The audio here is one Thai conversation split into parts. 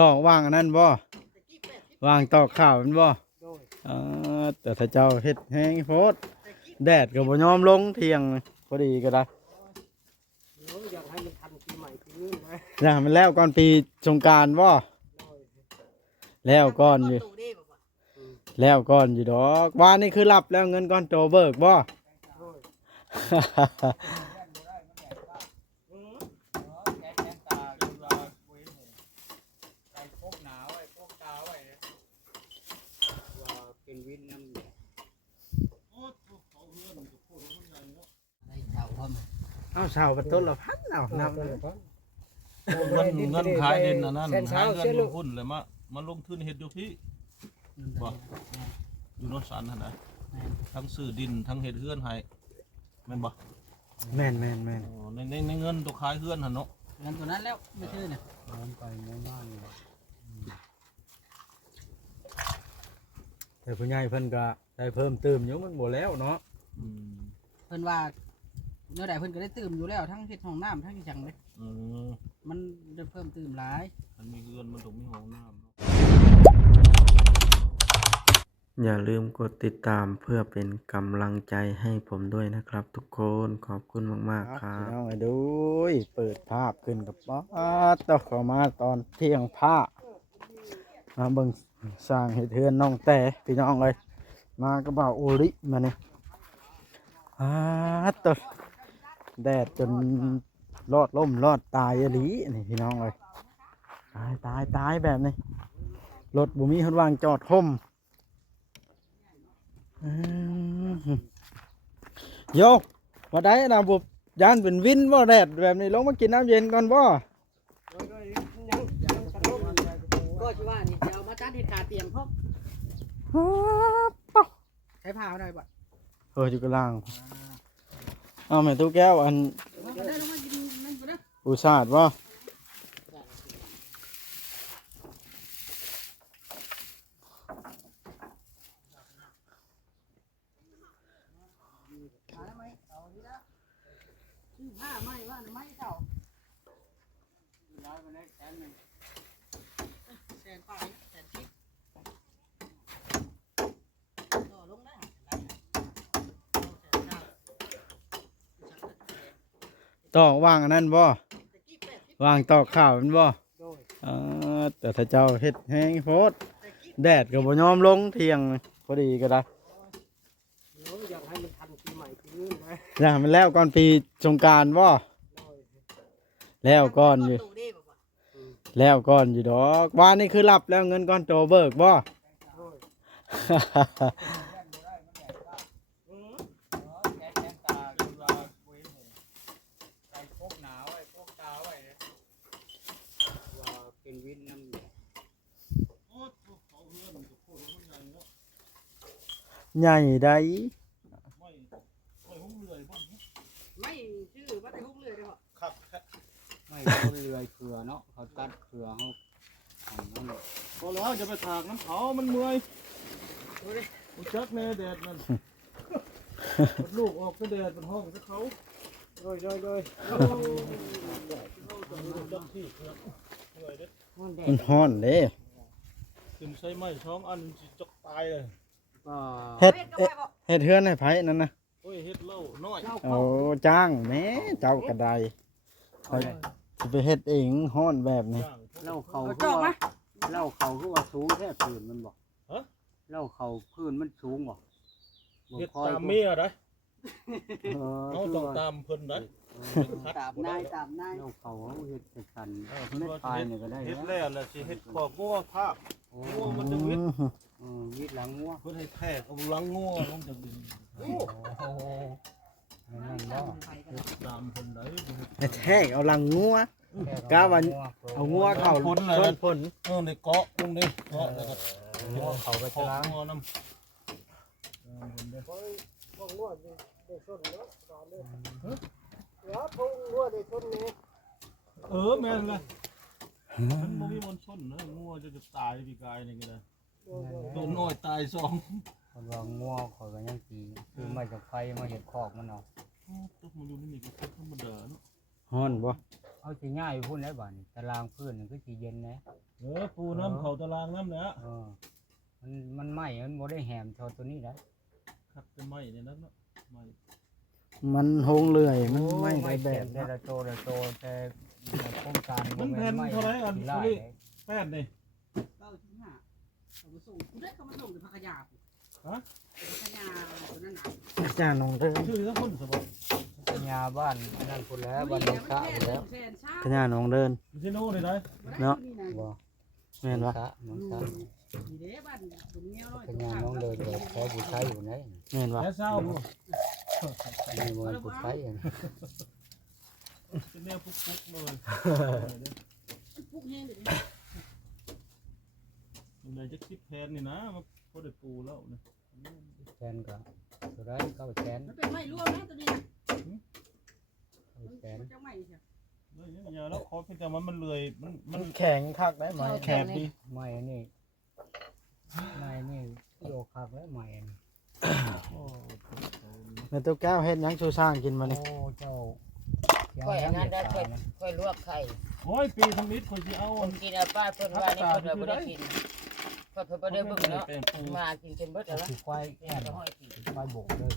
ต้องว่างอันนั้นบ่ว่างตอกข้าวมันบ่แต่ถ้าเจ้าเฮ็ดแห้งโพดแดดก็บ่ยอมลงเที่ยงพอดีก็ได้อยากให้มันทันปีใหม่ปีนี้นะอยากให้มันแล้วก่อนปีสงกรานต์บ่แล้วก่อนอยู่แล้วก่อนอยู่ดอกว่านี่คือรับแล้วเงินก่อนโตเบิกบ่เอาเสาประตูละพันเอานำเงินขายดินอันนั้นหาเงินลงทุนเลยมาลงทุนเฮ็ดอยู่พี่บ่อยู่โนนสันหั่นน่ะทั้งซื้อดินทั้งเฮ็ดเฮือนให้แม่นบ่แม่นในเงินตัวขายเฮือนหั่นเนาะเงินตัวนั้นแล้วไม่ใช่เนี่ยไปง่ายแต่ผู้ใหญ่เพิ่นก็ได้เพิ่มเติมอยู่มันบ่แล้วเนาะเพิ่นว่าเนื้อใดเพิ่นก็ได้ตื่มอยู่แล้วทั้งเฮ็ดห้องน้ำทั้งจังเลยมันได้เพิ่มตื่มหลายมันมีเฮือนมันต้องมีห้องน้ำอย่าลืมกดติดตามเพื่อเป็นกำลังใจให้ผมด้วยนะครับทุกคนขอบคุณมากๆครับเอาไปดูเปิดภาพขึ้นกับป๊อดต่อเข้ามาตอนเที่ยงผ้ามาเบิ่งสร้างเฮ็ดเฮือนน้องแต่พี่น้องเลยมากระเป๋าโอริมาเนี่ยต่อแดดจนรอดล่มรอดตายอลีนี่พี่น้องเลยตายแบบนี้รถบุมีคนวางจอดห่มโยมาได้นะบุบยานเป็นวินบ่แดดแบบนี้ลงมากินน้ำเย็นก่อนบ่ก็ชิว่านี่จะเอามาจัดเห็ดขาเตียงพกใช้ผ้าได้บ่อยู่กลางเอาแม่ตู้แก้วอันอุชาดบ่ผ้าไม่ว่าไม่เจ้าร้อยไปเลยแสนหนึ่งแสนไปแสนทิพย์ต่อลงได้ต้องว่างอันนั้นบ่ว่างตอกข้าวมันบ่แต่ถ้าเจ้าเฮ็ดแห้งโพดแดดก็บ่ยอมลงเที่ยงพอดีก็ได้อยากให้มันทันปีใหม่ปีนี้นะอยากให้มันแล้วก่อนปีสงกรานต์บ่แล้วก่อนอยู่ดอกว่านี่คือรับแล้วเงินก่อนโตเบิกบ่ใหญ่ได้ไม่ชื่อว่าได้หุ้มเรือได้ป่ะครับไม่เขาเรือเขือเนาะเขาตัดเขือเขาพอแล้วจะไปถากน้ำเขามันเมื่อยมันจักแม่แดดมันลูกออกก็แดดมันห้องจะเขาโดยมันฮ้อนเด้ขึ้นใช้ไม้ช่องอันจกตายเลยเฮ็ดเฮือนให้ไผนั่นนะโอ้ยเฮ็ดเล่าน้อยโอ้จ้างแม่เจ้ากระไดจะไปเฮ็ดเองฮ้อนแบบนี้เล่าเขาคือว่าสูงแค่พื้นมันบอกเล่าเขาพื้นมันสูงบอกเฮ็ดตามเมียได้เอาต้องตามเพิ่นได้ตามนายเล่าเขาเฮ็ดกันเม็ดปลายนี่ก็ได้เฮ็ดแล้วแหละสิเฮ็ดขอบงัวภาพงัวมันจะวิดหลังงัวเพิ่นให้แทกเอาหลังงัวลงจากดินนั่นบ่ตามเพิ่นได้แทกเอาหลังงัวกะว่าเอางัวเข้าพ้นในเกาะตรงนี้เกาะแล้วก็งัวเข้าไปล้างงัวน้ำงัวได้ชนเนาะตอนนี้แล้วพงงัวได้ชนนี่แม่นเลยมันบ่มีมนชนนะงัวจะตายปีกายนี่ก็ได้ตัวน้อยตายสองคนว่างัวเขาก็ยังตีคือมาจากไฟมาเห็ดคอกมันเอาตุ๊กมันอยู่นี่ก็ธรรมดาเนาะฮ้อนบ่เอาสิง่ายพูดแล้วบ้านตารางพื้นก็สิเย็นนะ ปูน้ำเขาตารางน้ำเนี่ย มันไหม้มันบ่ได้แหมเท่าตัวนี้ได้ ครับเป็นไม้ในนั้นเนาะไม้ มันโหงเลื่อยมันไม่ ไม่ ได้ แบ แบบ บ แต่ละโตละโตแต่โครงการ มันแผ่นเท่าไรกัน ไล่ นี่แป้นนี่ 95เอาไปส่งกูได้ก็มาส่งในพักยา ฮะ พักยาตัวนั้นน่ะ อาจารย์น้องเด้อ ชื่อทั้งคนสบาย ยาบ้านนั่นพุ่นแล้วบ้านน้องสะพุ่นแล้ว ขญาน้องเดิน ไม่ใช่โน่นเลยนะ เนาะ บ่ แม่น น้อ ปะ งสะ นี่เด้บ้านตรงนี้น้อย เป็นยาน้องเดินแบบแท้ผู้ใช้อยู่ไหน แม่นปะ แค่เศร้า มีบ่ผู้ใช้อัน เป็นแนวปุ๊กๆเลย พวกแห้งเด็ด มันเลยจะคิดแพนนี่นะมันพอได้ปูแล้วนะ แทนก็ตัวได้เข้าแทน มันเป็นไม้รวมนะตัวนี้นะ เข้าแทน มันจะไม้ใช่ เลยเนี่ยแล้วขอเพียงแต่มันเลื่อยมัน แข็งคักได้ไหม แคบดี ไม่อันนี้ไม่นี่โยคักแล้วไม่อันนี้ ในตัวแก้วเฮ็ดหยังชูสร้างกินมา โอ้ นี่ เจ้า ค่อยอันนั้นได้ค่อยลวกไข่ โอ้ยปีทำนิดคนที่เอา คนกินเอาป้าเพิ่นว่านี่เพิ่นบ่ได้กินเพิ่นบ่ได้เบิ่งเนาะมากินจนเบิดแล้ว คือควายแก่ แก่ก็ห้อยตี ควายบกเลย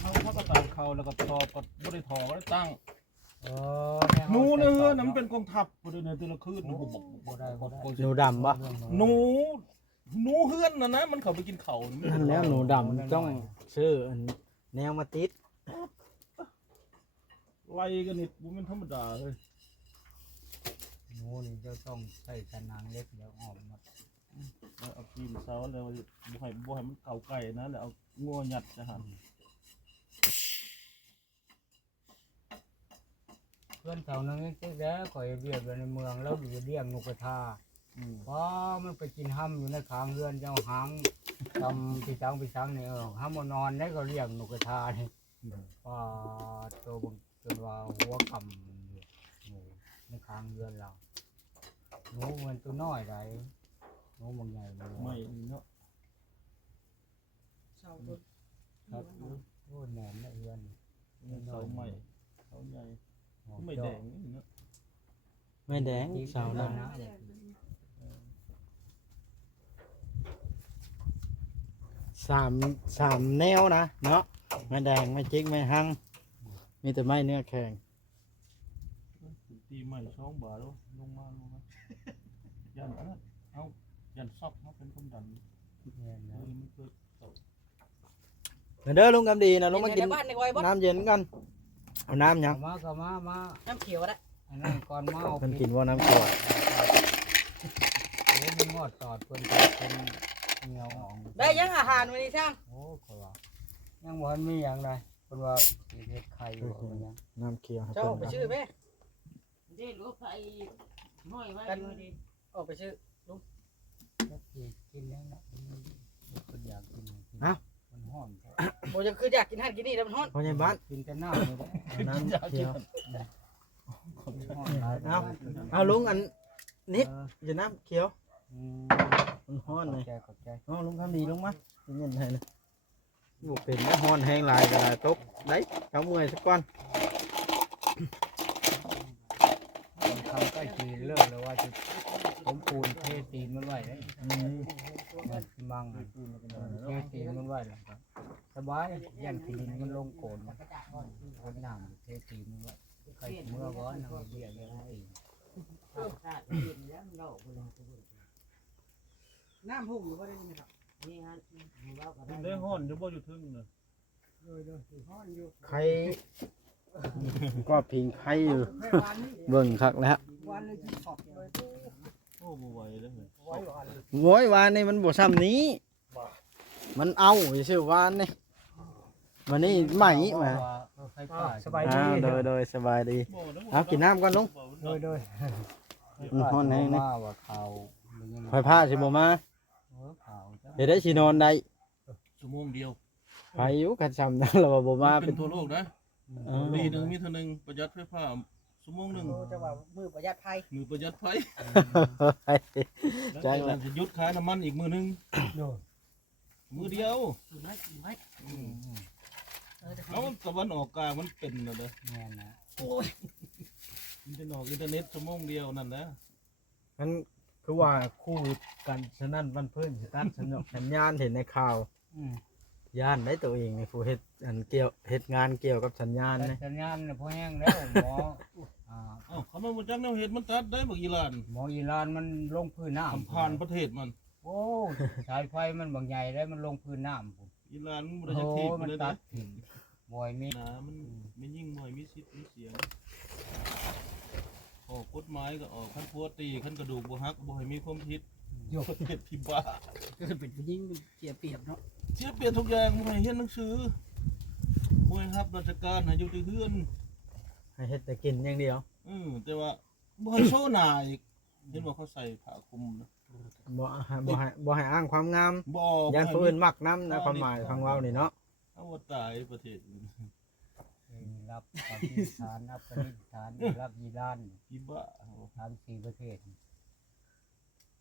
เขาก็ตามเขาแล้วก็ตอก็บริถอก็ได้ตั้ง เอ หนูเนื้อน้ำเป็นกองทัพบริเวณแต่ละคืน บ่ได้บ่ได้ หนูดำปะ หนูเฮือนนะมันเขาไปกินเขา นั่นแล้วหนูดำต้องซื้ออันแนวมาติด ไล่กันนี่บุมันธรรมดาเลย หนูนี่จะต้องใส่กระนังเล็กเดี๋ยวออกมา เอาปีนเสาแล้วบ่ให้มันเก่าไก่นะแล้วเอางัวหยัดจะหัน เพื่อนแถวนั้นนี่แล้วข่อยเรียกอยู่ในเมืองแล้วอยู่เลี้ยงนกกระทาเพราะมันไปกินห้ำอยู่ในขางเรือนเจ้าหางทำพี่ช้างเนี่ยห้ามนอนแล้วก็เลี้ยงนกกระทาเนี่ยว่าตัวบางจนว่าหัวกำอยู่ในขางเรือนเราหนูมันตัวน้อยไรหนูบางใหญ่มัน ไม่เนาะ ชาวต้น ครับโอ้แหนมละเรือน เสาใหม่เสาใหญ่ไม่แดงเนาะ ไม่แดงเสาดำสามแนวนะเนาะไม่แดงไม่จิกไม่หังมีแต่ไม้เนื้อแข็ง ตีใหม่ช่องบาแล้วลงมายันเอายันซอกเขาเป็นคนดัน เนี่ยนะ มันคือ เด้อลุงกำดีนะลุงมากิน บ้านในไว้บ่ น้ำเย็นกันเอาน้ำหยัง ก็มา น้ำเขียวได้ อันนั้นก่อนมาเอา มันกินว่าน้ำขวด โอ้มันงอดตอดเป็นเงียวออก ได้ยังอาหารวันนี้ช่าง โอ้ขว่ายังบ่ทันมีอย่างไรคนว่าเฮ็ดไข่อยู่ว่ามันยัง น้ำเขียวให้ เจ้าออกไป เพิ่น ชื่อไหม ได้ลวกไข่ห้อยไว้อยู่ดิ ออกไปชื่อ จักสิกินยังนะคนอยากกินมันฮ้อน โอ้ยังคืออยากกินหันกินนี่แล้วมันฮ้อน พ่อใหญ่บ้าน กินแต่น้ำนี่แหละ เอาน้ำเขียว ฮ้อนหลาย เอาลุงอันนิดอย่าน้ำเขียว อืม มันฮ้อนเลย ขอบใจ เอาลุงทำดีลุงมาเงินให้เลยบุกเป็นฮ้อนแห้งลายก็ได้ตกได้เจ้าเมื่อยสักก้อน ทำใกล้ทีเลิกแล้วว่าจะผมปูนเทตีนมันไว้เลยมันมังเทตีนมันไว้แล้วครับสบายยันขี้ดินมันลงโกนคนน้ำเทตีนมันไว้ใครเมื่อก่อนเอาเบี้ยเลี้ยงตีน ชาติกินแล้วเล่าบ่ลงทุน น้ำหุ่งหรือว่าได้ไหมครับ นี่ฮะเล่าก็ ได้ ได้ ห้อนอยู่บ่อยู่ทึ่งเลย ใครก็พิงใครอยู่เบิ่งคักแล้ว วันเลยกินขอบเลย โอ้บ่ไหวแล้วเลย ไว้หวานเลย โว้ยวานนี่มันบ่ซ้ำนี้ มันเอาชื่อวานนี่วันนี้ใหม่มา สบายดี โดยสบายดี บ่แล้ว เอากินน้ำก่อนลุง โดย ฮ้อนแห้งนี่ มาว่าเขา ไฟผ้าสิบ่มา เขาจ้ะ เฮ็ดได้สินอนได้ ชั่วโมงเดียว ไปอยู่กันซ้ำนั่นแล้วบ่มา เป็ เป็น น ทั่วโลกนะ เออ ปีหนึงมีเท่านึงประหยัดไฟฟ้าชั่วโมงนึง จะว่ามือประหยัดภัย มือประหยัดไฟ ใจ แล้ว ละ จะหยุดขายน้ำมันอีกมือนึงมือเดียว อยู่ไหมอยู่ไหม แล้วตะวันออกกลางมันเป็นน่ะเด้อ แม่นนะ โอ้ย อินเทอร์เน็ตชั่วโมงเดียวนั่นนะ มัน คือว่าคู่กันฉะนั้นมันเพิ่นสิตัดสัญญาณเห็นในข่าว อืม ย่านได้ตัวเองในผู้เฮ็ดอันเกี่ยวเฮ็ดงานเกี่ยวกับสัญญาณ แต่ นี่ สัญญาณน่ะพอแห้งแล้วหมออ่า เอ้าเขามาบ่จักแนวเฮ็ดมันตัดได้บ่อีหลาน หมออิหร่านมันลงพื้นน้ำ ทำผ่านประเทศมัน โอ้สายไฟมันบางใหญ่ได้มันลงพื้นน้ำผม อีหลานมันบ่ โอ้ ได้จักทีบ มัน เลย ตั นะ ดถิ่นบ่อยมี นะมันยิ่งหน่อยมีสิทธิ์มีเสียงออกกฎหมายก็ออกคันพัวตีคันกระดูกบ่หักบ่ให้มีความผิดประเทศที่บ้า ก็เป็นผู้หญิงเสียเปรียบเนาะ เสียเปลี่ยนทุกอย่างบ่ให้เรียนหนังสือบ่ให้รับราชการให้อยู่ที่เฮือน ให้เฮ็ดแต่กินอย่างเดียว แต่ว่าบ่ให้โชว์หน้าอีกเห็นว่าเขาใส่ผ้าคลุมนะ บ่ให้อ้างความงาม บ่ ย่านผู้อื่นมักนำนะความหมายฟังเว้านี่เนาะ เอาว่าตายประเทศอื่น รับปากีสถานอัฟกานิสถานรับอิหร่าน ที่บ้า 3-4ประเทศ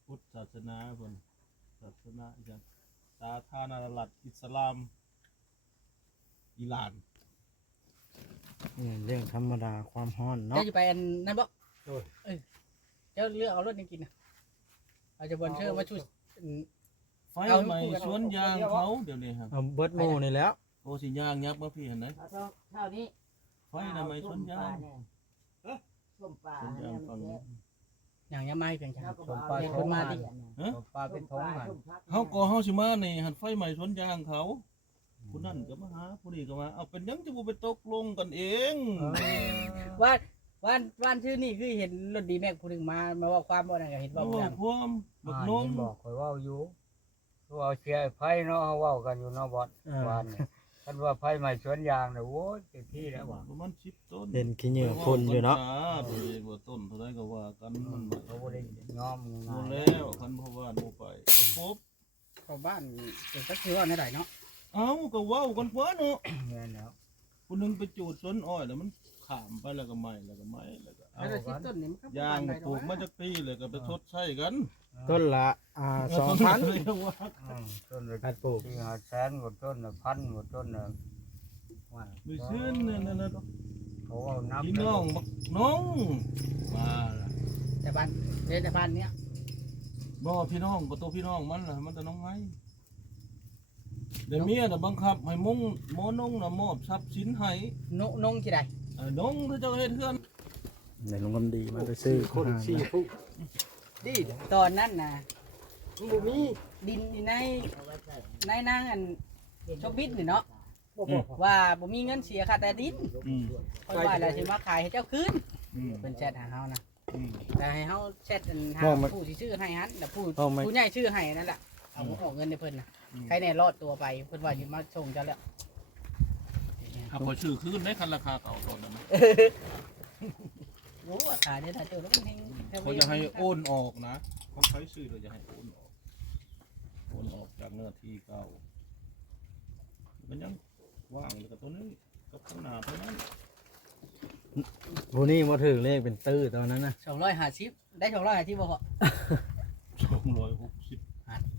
พุทธศาสนาเพิ่นศาสนาอีจังสาธารณรัฐอิสลามอิหร่าน นี่เรื่องธรรมดาความร้อนเนาะ เจ้าจะไปอันนั้นบ่เจ้าเลือกเอารถยังกินนะเอาจะบนเชื่อมาช่วย ไฟใหม่สวนยางเขาเดี๋ยวนี้ครับ เอาเบิดหมู่นี่แล้ว โอ้สิยางยักษ์มาพี่เห็นไหม เท่านี้ ไฟทำไมสวนยาง ส้มปลา สวนยางฝั่งนี้ อย่างยังไม่เพียงแค่ ชมปลา เดี๋ยว ช ขึ้ ม นมา มา ดิ ปลาเป็นท้องหัน เฮาสิมานี่หันไฟใหม่สวนยางเขาผู้นั่นก็มาหาผู้นี้ก็มาเอาเป็นหยังจะบ่ไปตกลงกันเอง ว่านชื่อนี่คือเห็นรถดีแม็กผู้หนึ่งมาว่าความบ่นั่นก็เห็นบ่ เอา เรื่อง พวมบักนง บอกคอยเว้าอยู่ว่าเชียร์ไฟเนาะเว้ากันอยู่เนาะบอสวานนี่คันว่าไฟใหม่สวนยางน่ะโว้ยเต็มที่แล้วว่ะ ประมาณ10ต้น เห็นขี้เหงื่อคนอยู่เนาะ ตัวเองว่าต้นเท่าไรก็ว่ากันมันใหม่ เขาบ่ได้ยอม หม ง่า ด ย แล้วคันพ่อว่าบ่ไปปุ๊บ เข้าบ้านเดี๋ยวก็คือว่าในไหนเนาะ เอ้าก็เว้ากันเพิ่นเนาะ แม่นแล้ว ผู้หนึงไปจูดสวนอ้อยแล้วมันขามไปแล้วก็ไหม้แล้วก็ไหม้แล้วก็เอา แล้วที่ต้นนี่มันก็ ยางปลูกมาจากปีเลยก็ไปทดใช้กัน ต้นละ2,000 เรียกว่า ต้นละ การปลูก ที่5แสนกว่าต้นน่ะพันกว่าต้นน่ะว่า มีซื้อเนี่ยนั่นน่ะ เขาเอานับ พี่น้องบักน้องมาล่ะ แต่บ้านเดี๋ยวแต่บ้านเนี้ย บ่พี่น้องก็ตัวพี่น้องมันล่ะมันแต่น้องไงเดี๋ยวเมียน่ะบังคับให้มุงหมอนงน่ะมอบทรัพย์สินให้ นงกี่ใด น้องเขาเจ้าเฮ็ดเฮือน ในลุงกำดีมาไปซื้อคน4ผู้ ดิตอนนั้นน่ะบ่มีดินอยู่ในนางอันชอบบิดนี่เนาะว่าบ่มีเงินเสียค่าแต่ดิน อืม คนว่าแล้วสิมาขายให้เจ้าคืน อืม เป็นแชทหาเฮานะ อืม แต่ให้เฮาแชทหาผู้ที่ชื่อให้ฮันแต่ผู้ใหญ่ชื่อให้นั่นแหละเอาออกเงินให้เพิ่นน่ะใครแน่รอดตัวไปเพิ่นว่าสิมาส่งเจ้าแล้ว ถ้าพอชื่อคืนได้คันราคาเก่าตอนนั้นนะ โอ้ว่าขายได้ถ้าเจอแล้วมันเฮง เขาจะให้โอนออกนะเขาใช้ซื้อเราจะให้โอนออกโอนออกจากเนื้อที่เก่ามันยังว่างเลยกับตัวนี้กับข้างหน้าเท่านั้น ผู้นี้บ่ถึงเลขเป็นตื้อตอนนั้นนะ 250ได้250บ่พอ 260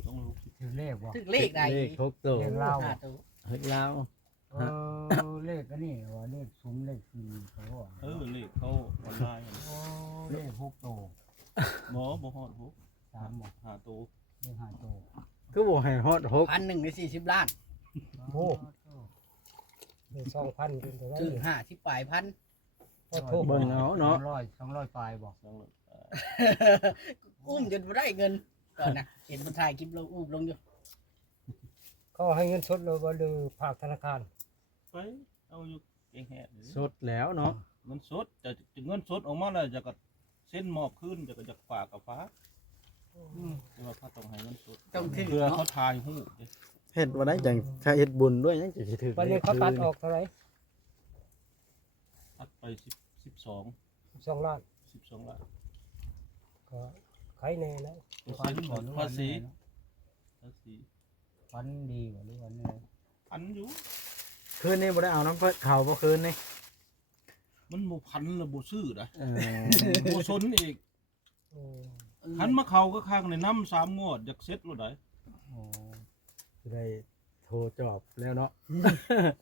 260 ถือเลขบ่ ถึงเลขใด เลขทุกตัว เลขเล่า ห้าตัว เฮ้ยลาว เลขอันนี้ว่าเลขซุ้มเลขสี่เขาว่า เลขเขาออนไลน์ เลข6โต บ่ฮอด6 3บ่ 5ตัว เลข5โต คือบ่ให้ฮอด6 1,000ใน40ล้าน โอ้ 2,000เป็นเท่าไหร่ ถึง50ปลายพัน โอ้โห เบิ่งเอาเนาะ 200ปลายบ่ อุ้มจนบ่ได้เงินก่อนนะเห็นมันถ่ายคลิปลงอุ้มลงอยู่ เขาให้เงินสดเลยบ่หรือฝากธนาคาร ไปเอาอยู่เก่งแฮะ สดแล้วเนาะ เงินสดจะเงินสดออกมาแล้วจะก็เส้นมอบขึ้นจะก็จะฝากกับฟ้าแต่ว่าเขาต้องให้เงินสด ต้องถึง เพื่อ เนาะ เขาทายหู้ เฮ็ดบ่ได้จังถ้าเฮ็ดบุญด้วยยังจะสิถึง วันนี้เขาตัดออกเท่าไหร่ ตัดไป12 12ล้าน ล้าน ก็ใครแน่นะ เปอร์เซ็นต์ของภาษีภาษี ฟันดีบ่หรือว่าไง พันอยู่ คืนนี้บ่ได้เอาน้ำเพิ่นเขาบ่คืนนี่ มันบ่พันแล้วบ่ซื้อได้ เออ บ่สนอีก โอ้ คันมาเข้าก็ข้างในน้ำ3งวดอยากเซ็ตแล้วได้ โอ้ สิได้โทรจอบแล้วเนาะ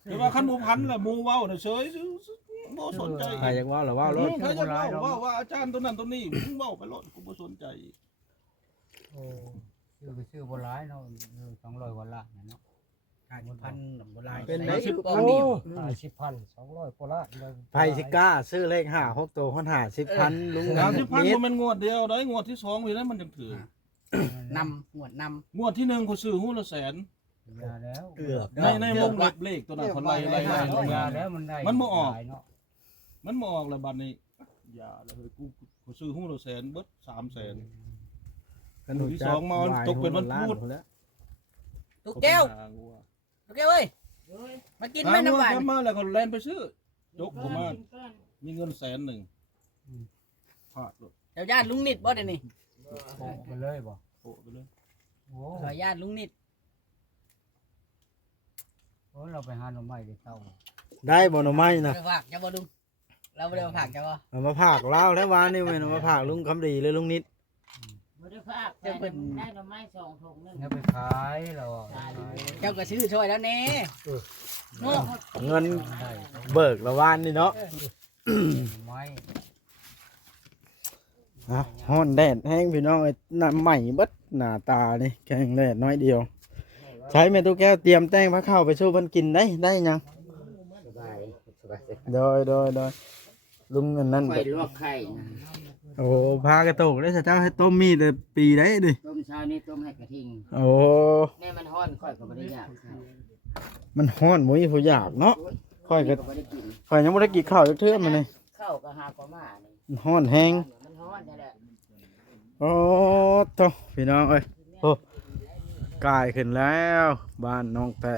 แต่ว่าคันบ่พันแล้วหมู่เว้าน่ะเฉยบ่สนใจ ใครอยากเว่าหรือว่ารถ เขาจะเว้าว่าอาจารย์ตัวนั้นตัวนี้มึงเว้าไปโลดกูบ่สนใจ ชื่อก็ชื่อโบราณเนาะ200กว่าล้านเนาะ 50,000โบราณ เป็นไหน บ่ โอ้ มี 50,000 200กว่าละ ไผสิกล้าซื้อเลข5 6ตัวคน50,000ลุง สามสิบพัน นิด บ่แม่นงวดเดียวได้งวดที่2นี่แล้วมันจังถือน ำงวดนำ งวดที่1เขาซื้อหุ้นละแสน ยาแล้ว เกือบ ในวงเล็บเลขตัวนั้นเขาไล่ลง ยา มา แล้วมันได้ มันบ่ออก หลายเนาะ มันบ่ออกแล้วบัดนี้อย่าแล้วเฮ้ยกูซื้อหุ้นละแสนเบิด300,000 กระหนู ที่ จั สองมาตกเป็นวันพุธ แล้ว ตุ๊กแก้วตุ๊กแก้วเอ้ยมากินไหมน้ำหวาน กลับมาแล้วก็แล่นไปซื้อจกผมมามีเงิน100,000พลาดเลย เจ้าญาติลุงนิดบ่เดี๋ยวนี้ โปะไปเลยบ่ โปะไปเลย โอ้ ขอญาติลุงนิด โหเราไปหาหน่อไม้ได้เท่า ได้บ่หน่อไม้นะ ไปฝากเจ้าบ่ลุงเราบ่ได้มาฝากเจ้าบ่ เอามาผากเล่าแล้ววานนี่แม่นเอามาผากลุงคำดีเลยลุงนิด บ่ได้ฝากได้หน่อไม้2ถุงนึง เนี่ยไปขายเราอะ เจ้าก็ซื้อช่วยแล้วแน่โน่ เงิน ได้ เบิกละวานนี่เนาะ หน่อไม้ อ่ะฮ้อนแดดแห้งพี่น้องไอ้น้ำใหม่เบิดหน้าตานี่แข็งแดดน้อยเดียว ใช้แม่ตู้แก้วเตรียมแต้งพระเข้าไปสู้เพิ่นกินได้ยัง สบาย โดยลุงอันนั้น ไข่ลวกไข่ โอ้พากระโตกได้เจ้าให้ต้มมีแต่ปีได้ดิ ต้มเช้านี้ต้มให้กระทิง โอ้ แม่มันฮ้อนค่อยก็บ่ได้อยาก มันฮ้อนบ่มีผู้อยากเนาะค่อยก็ บ่ได้กิน ข่อยยังบ่ได้กินข้าวจักเทื่อมันนี่ ข้าวก็หากว่ามานี่ มันฮ้อนแฮง มันฮ้อนนี่แหละ โอ้โตพี่น้องเอ้ยโอ้กายขึ้นแล้วบ้านน้องแต่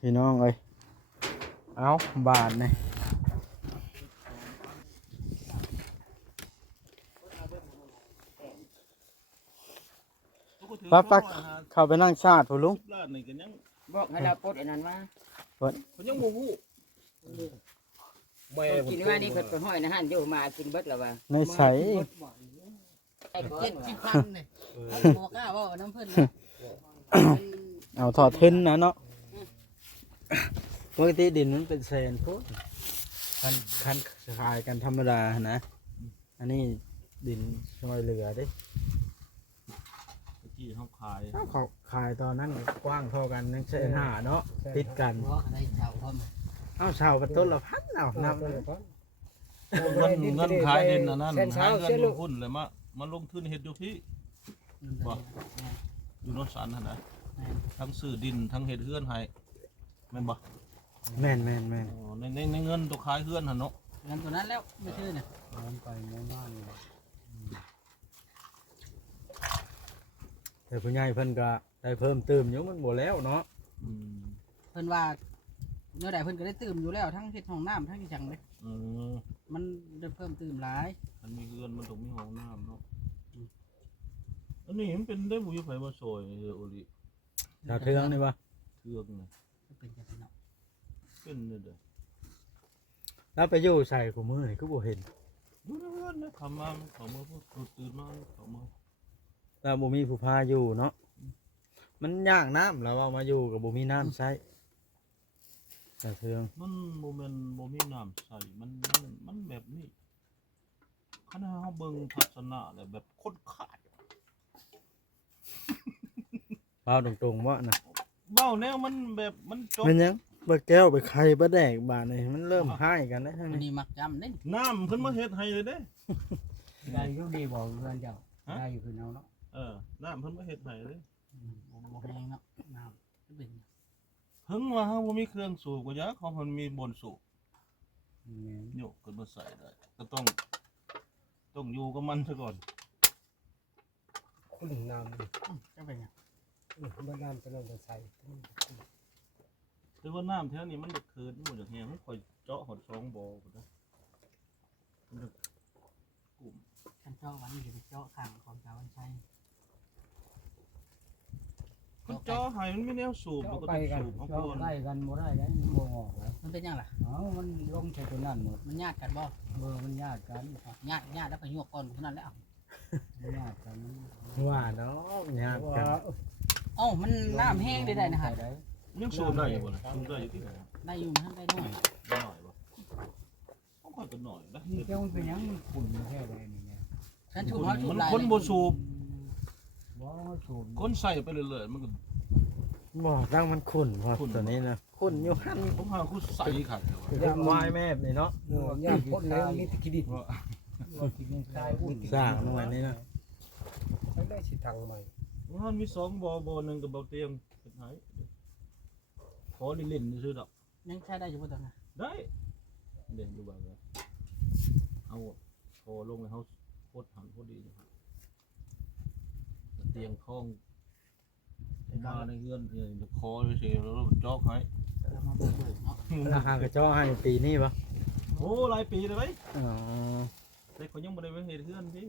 พี่น้องเอ้ยเอาบาทนี่ปั๊บเข้าไปนั่งชาติผู้ลุง ล้านนี่ก็ยัง บอกให้เราปลดอันนั้นมา เขายังบ่ฮู้แม่ กินว่านี่เพิ่นไปห้อยนะหั่นอยู่มากินเบิดแล้วว่า ในใส ไอ้ก่อน 70,000นี่บ่กล้าเว้าน้ำเพิ่นนะ เอาถอดขึ้นนะเนาะปกติดินมันเป็นแสนพุคันขายกันธรรมดานะ อันนี้ดินช่วยเหลือเดิ ที่เฮาขาย เขาขายตอนนั้นกว้างเท่ากันยังเส้นหาเนาะติดกัน บ่อะไรเจ้าพร้อม เอาเช่าเป็นต้นละพันเอานับ เงินขายดินอันนั้นหาเงินลงทุนเลยมาลงทุนเฮ็ดอยู่พี่บ่อยู่โนนสันหั่นน่ะทั้งซื้อดินทั้งเฮ็ดเฮือนให้แม่นบ่ แม่น อ๋อในเงินตัวขายเฮือนหั่นเนาะ เงินตัวนั้นแล้วไม่ชื่อน่ะ น้ำไปน้ำมัน แต่ผู้ใหญ่เพิ่นก็ได้เพิ่มเติมอยู่มันบ่แล้วเนาะ อืม เพิ่นว่าเมื่อใดเพิ่นก็ได้ตื่มอยู่แล้วทั้งเฮ็ดห้องน้ำทั้งที่จังเลย เออ มันได้เพิ่มตื่มหลาย มันมีเฮือนมันต้องมีห้องน้ำเนาะอันนี้มันเป็นได้บ่อยู่ไผมาซอยเด้อโอลิ ชาวเทืองนี่บ่ เทือกนี่ เป็นจังซี่เนาะ เป็นเด้อ แล้วไปอยู่ใส่กูมือนี่คือบ่เห็น อยู่ในเฮือนนะเข้ามาพูดตื่นมาเข้ามา แล้วบ่มีผู้พาอยู่เนาะมันยากน้ำแล้วเอามาอยู่กับบ่มีน้ำใช้ชาวเทือง มันบ่แม่นบ่มีน้ำใส่มันแบบนี้คันเฮาเบิ่งทัศนะแล้วแบบคนขาด เปล่าตรงๆว่านะ เว้าแนวมันแบบมันจบ มันยังบ่แก้วไปไข่บ่แดกบาดนี่มันเริ่มหายกันแล้วทั้ง วัน นี้ นี้มักจำเด้ น้ำเพิ่นมาเฮ็ดให้เลยเด้ ได้อยู่ดีบอกเพื่อนเจ้าได้อยู่คือเอาเนาะ น้ำเพิ่นมาเฮ็ดให้เลย บ่แห้งเนาะน้ำจะเป็น ถึงว่าเฮาบ่มีเครื่องสูบก็ยากเขาเพิ่นมีบนสูบ แม่น โยกขึ้นมาใส่ได้ก็ต้องอยู่กับมันซะก่อน คุณน้ำ จะเป็นหยัง บ่น้ำจะลงไปใส่ แต่ว่าน้ำแถวนี้มันจะคืนมันจะแห้งมันค่อยเจาะหอด2บ่อพุ่นนะมันจะกลุ่ม คันเจาะวันนี้จะไปเจาะข้างของชาววันชัย มันเจาะให้มันมีแนวสูบมันก็ ไป ต้อง กัน สูบเอา เจ้า ก่อน ไล่กันบ่ได้แล้วมันบ่ออกแล้ว มันเป็นหยังล่ะ เอ้ามันลงใส่ตัวนั้นหมด มันญาติกันบ่ มันญาติกัน ญาติแล้วก็ยวกก่อนเท่านั้นแล้ว ญาติกัน ว่าเนาะยากกัน เอ้ามันน้ำแห้งได้นะฮะ ได้ ยังสูบได้อยู่บ่ล่ะสูบได้อยู่ที่ไหน ได้อยู่มันได้น้อย ได้หน่อยบ่ต้องไป อยก็หน่อยนะ นี่เจ้ามันเป็นหยังมันขุ่นแค่ใดนี่เนี่ย ฉันชูเขาชู มัน ลาย คนบ่สูบ บ่สูบ คนใส่ไปเรื่อยๆมันก็ บ่ตั้งมันขุ่นพอ ขุ่น ตัวนี้นะขุ่นอยู่หั่น ผมหาคู่ใส่ขัดเดี๋ยว ยามวายแม่นี่เนาะ ย่างพ่นแล้วมีตะกี้ดิ ว่า ว่ากินยังตายอุ่น สร้างหน่วยนี้นะ แล้วได้สิทางใหม่ มันมี2บ่อหนึงกับบ่อเตียงเป็นไหขอเล่นๆซื่อๆดอก ยังใช้ได้อยู่บ่ตอนนั้น ได้เล่นอยู่บ้างเลยเอาโทรลงให้เฮาโคตรหันโคตรดีนะครับเตียงคล้องมาในเฮือนเดี๋ยวคอเฉยๆแล้วจอกให้ เรามาเบิ่งเนาะ ราคากระเจาะให้ปีนี้ปะ โอ้หลายปีเลยไหม อ๋อ แต่เขายังบ่ได้ไปเฮ็ดเฮือนพี่